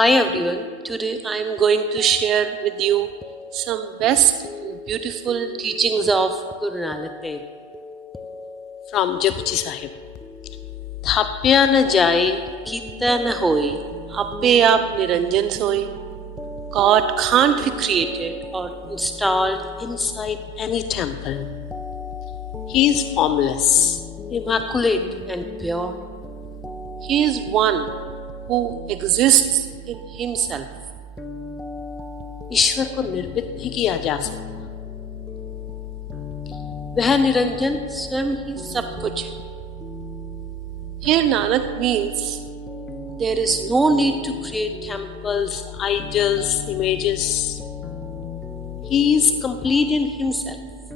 Hi everyone, today I am going to share with you some best and beautiful teachings of Guru Nanak Dev from Japji Sahib. थाप्या न जाए, कीता न होए, आपे आप निरंजन सोए. God can't be created or installed inside any temple. He is formless, immaculate and pure. He is one who exists in himself. ईश्वर को निर्मित नहीं किया जा सकता. वह निरंजन स्वयं ही सब कुछ है. Here Nanak means there is no need to create temples, idols, images. He is complete in himself.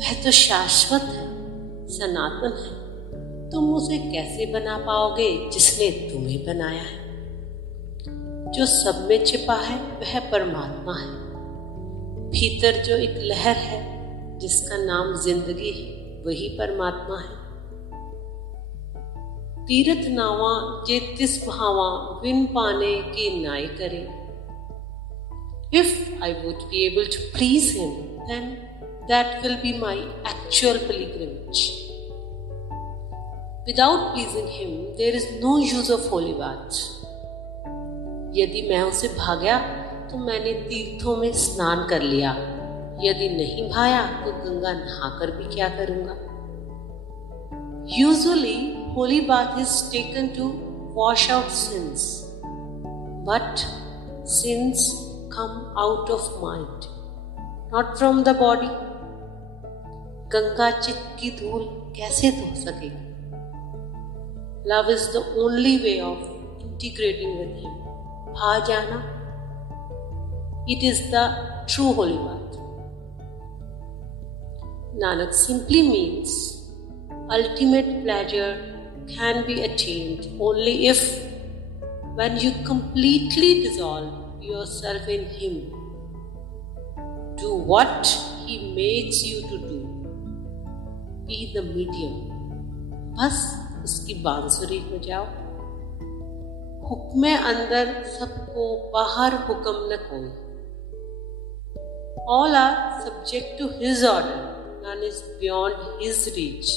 वह तो शाश्वत है, सनातन है. तुम उसे कैसे बना पाओगे जिसने तुम्हें बनाया है. जो सब में छिपा है वह परमात्मा है. भीतर जो एक लहर है जिसका नाम जिंदगी है, वही परमात्मा है. तीरथ नावा जे तिस भावा विन पाने की नाई करे. If I would be able to please him, then that will be my actual pilgrimage. Without pleasing him, there is no use of holy baths. यदि मैं उसे भाया तो मैंने तीर्थों में स्नान कर लिया. यदि नहीं भाया तो गंगा नहाकर भी क्या करूंगा. Usually, holy bath is taken to wash out sins, but sins come out of mind, not from the body. Ganga चित्त की धूल कैसे धो सकेगी. Love is the only way of integrating with him. भा जाना, it is the true holy bath. Nanak simply means ultimate pleasure can be attained only if when you completely dissolve yourself in him, do what he makes you to do, be the medium. बस उसकी बांसुरी हो जाओ. हुक्मे अंदर सबको, बाहर हुक्म न कोई. All are subject to his order, none is beyond his reach.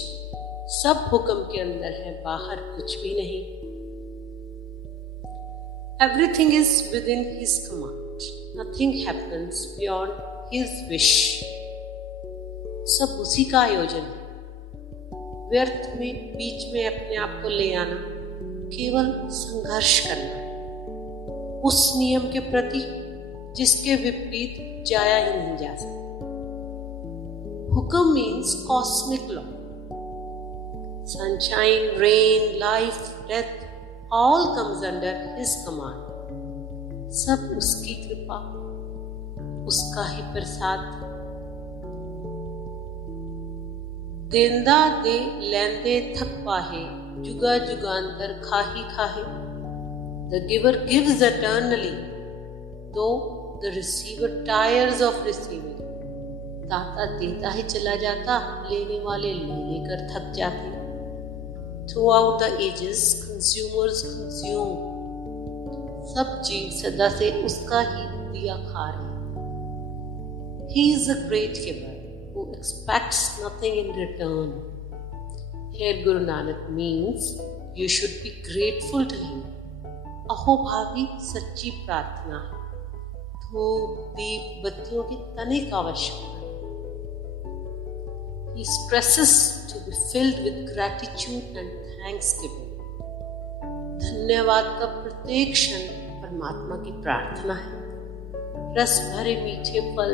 सब हुक्म के अंदर है, बाहर कुछ भी नहीं. Everything is within his command. Nothing happens beyond his wish. सब उसी का आयोजन है. व्यर्थ में बीच में अपने आप को ले आना, केवल संघर्ष करना है उस नियम के प्रति जिसके विपरीत जाया ही नहीं जा सकता. हुक्म means cosmic law. Sunshine, rain, life, death, all comes under his command. सब उसकी कृपा, उसका ही प्रसाद. देंदा दे लैंदे थक पाहे, जुगा जुगांतर खाही खाहे. The giver gives eternally, though the receiver tires of receiving. दाता देता ही चला जाता, लेने वाले ले लेकर थक जाते. Throughout the ages, consumers consume. सब जीव सदा से उसका ही दिया खा रहे. He is a great giver who expects nothing in return. Here Guru Nanak means you should be grateful to him. अहोभावी सच्ची प्रार्थना है. धूप दीप बत्तियों की तनिक आवश्यकता है. He stresses to be filled with gratitude and thanksgiving. धन्यवाद का प्रत्येक क्षण परमात्मा की प्रार्थना है. रस भरे मीठे फल,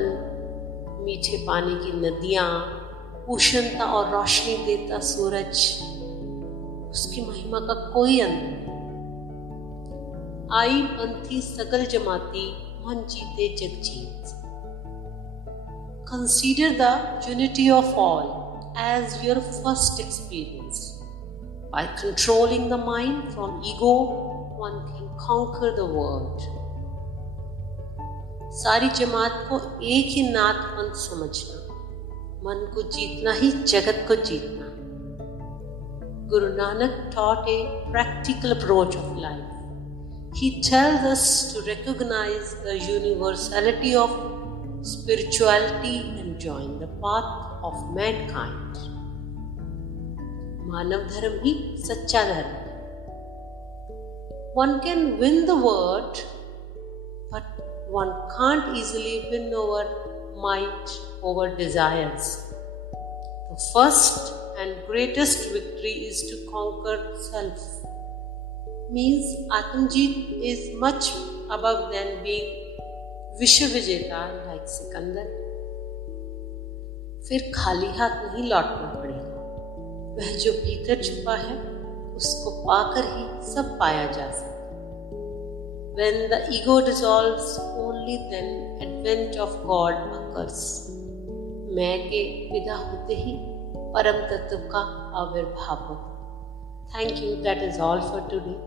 मीठे पानी की नदियां, उष्णता और रोशनी देता सूरज, उसकी महिमा का कोई अंत नहीं. आई पंथी सगल जमाती, मन जीते जग जीत. Consider the unity of all as your first experience. By controlling the mind from ego, one can conquer the world. सारी जमात को एक ही नाथ पंथ समझना, मन को जीतना ही जगत को जीतना. Guru Nanak taught a practical approach of life. He tells us to recognize the universality of spirituality and join the path of mankind. मानव धर्म ही सच्चा धर्म है. One can win the world, but one can't easily win over might over desires. The first and greatest victory is to conquer self. Means Atmajit is much above than being विश्व विजेता like Sikandar. फिर खाली हाथ नहीं लौटना पड़ेगा. वह जो भीतर छुपा है उसको पाकर ही सब पाया जा सकता. When the ego dissolves, only then advent of God occurs. मैं के विदा होते ही परम तत्व का आविर्भाव होता. Thank you. That is all for today.